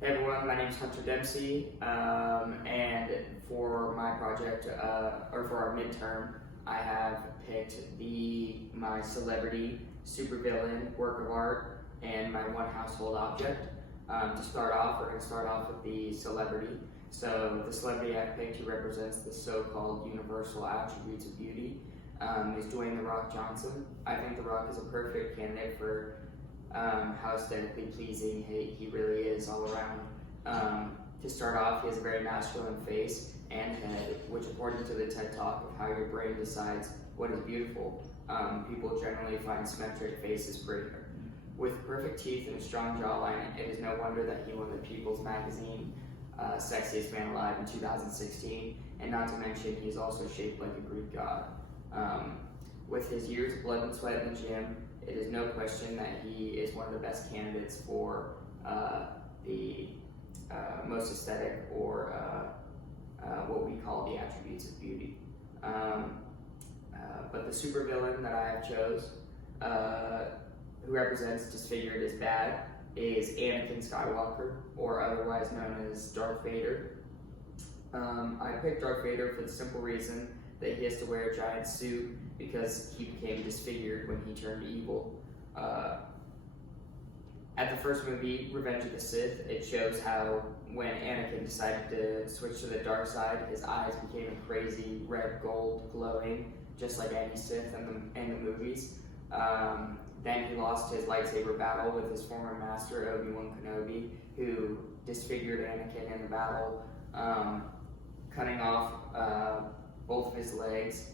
Hey everyone, my name is Hunter Dempsey, and for my project, or for our midterm, I have picked my celebrity, supervillain, work of art, and my one household object. To start off, we're going to start off with the celebrity. So the celebrity I picked who represents the so-called universal attributes of beauty is Dwayne "The Rock" Johnson. I think The Rock is a perfect candidate for how aesthetically pleasing he really is all around. To start off, he has a very masculine face and head, which according to the TED Talk of how your brain decides what is beautiful, people generally find symmetric faces prettier. With perfect teeth and a strong jawline, it is no wonder that he won the People's Magazine Sexiest Man Alive in 2016, and not to mention he is also shaped like a Greek god. With his years of blood and sweat in the gym, it is no question that he is one of the best candidates for the most aesthetic, or what we call the attributes of beauty. But the supervillain that I have chose, who represents disfigured as bad, is Anakin Skywalker, or otherwise known as Darth Vader. I picked Darth Vader for the simple reason that he has to wear a giant suit because he became disfigured when he turned evil. At the first movie, Revenge of the Sith, it shows how when Anakin decided to switch to the dark side, his eyes became a crazy red gold glowing, just like any Sith in the movies. Then he lost his lightsaber battle with his former master, Obi-Wan Kenobi, who disfigured Anakin in the battle, cutting off both of his legs,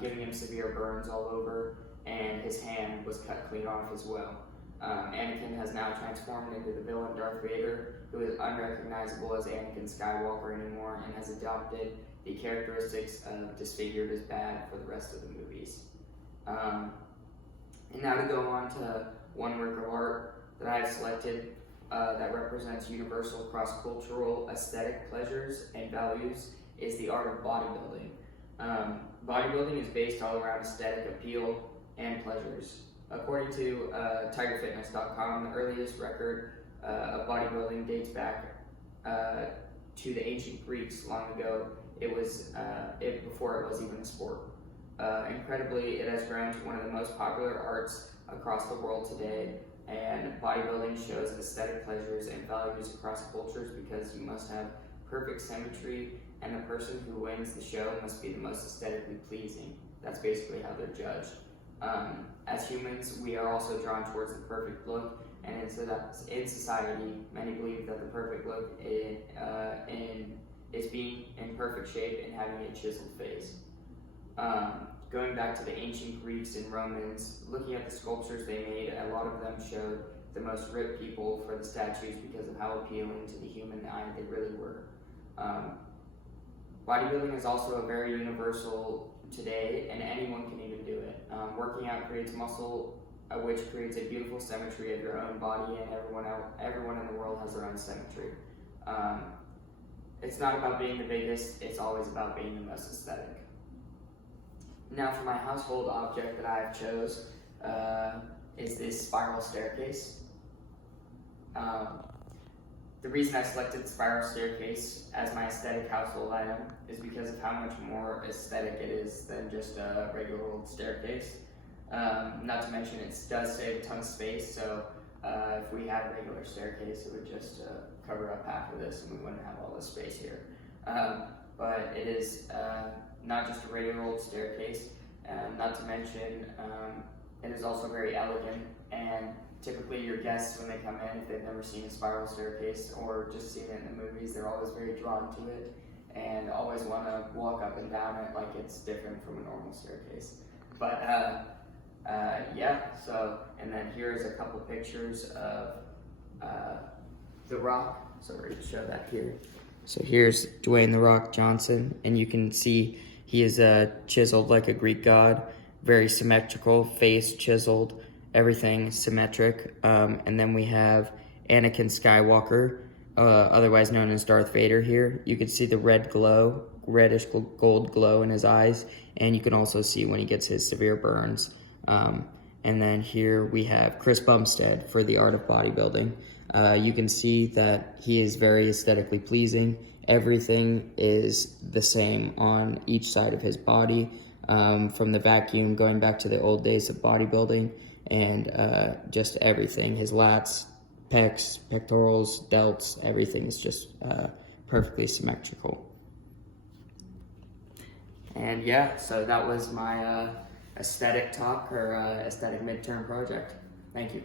giving him severe burns all over, and his hand was cut clean off as well. Anakin has now transformed into the villain Darth Vader, who is unrecognizable as Anakin Skywalker anymore and has adopted the characteristics of disfigured as bad for the rest of the movies. And now to go on to one work of art that I have selected that represents universal cross-cultural aesthetic pleasures and values is the art of bodybuilding. Bodybuilding is based all around aesthetic appeal and pleasures. According to TigerFitness.com, the earliest record of bodybuilding dates back to the ancient Greeks long ago. It was before it was even a sport. Incredibly, it has grown to one of the most popular arts across the world today, and bodybuilding shows aesthetic pleasures and values across cultures because you must have perfect symmetry, and the person who wins the show must be the most aesthetically pleasing. That's basically how they're judged. As humans, we are also drawn towards the perfect look, and in society, many believe that the perfect look is being in perfect shape and having a chiseled face. Going back to the ancient Greeks and Romans, looking at the sculptures they made, a lot of them showed the most ripped people for the statues because of how appealing to the human eye they really were. Bodybuilding is also a very universal today, and anyone can even do it. Working out creates muscle, which creates a beautiful symmetry of your own body, and everyone in the world has their own symmetry. It's not about being the biggest, it's always about being the most aesthetic. Now for my household object that I have chose is this spiral staircase. The reason I selected the spiral staircase as my aesthetic household item is because of how much more aesthetic it is than just a regular old staircase. Not to mention it does save a ton of space, so if we had a regular staircase, it would just cover up half of this and we wouldn't have all this space here. But it is not just a regular old staircase, not to mention it is also very elegant, and typically your guests, when they come in, if they've never seen a spiral staircase or just seen it in the movies, they're always very drawn to it and always want to walk up and down it like it's different from a normal staircase. But yeah, so, and then here's a couple pictures of The Rock. So we're going to show that here. So here's Dwayne "The Rock" Johnson, and you can see he is chiseled like a Greek god, very symmetrical, face chiseled, everything symmetric. And then we have Anakin Skywalker, otherwise known as Darth Vader here. You can see the red glow, reddish gold glow in his eyes, and you can also see when he gets his severe burns. And then here we have Chris Bumstead for the art of bodybuilding. You can see that he is very aesthetically pleasing. Everything is the same on each side of his body, from the vacuum going back to the old days of bodybuilding, and just everything. His lats, pecs, pectorals, delts, everything is just perfectly symmetrical. And yeah, so that was my aesthetic talk or aesthetic midterm project. Thank you.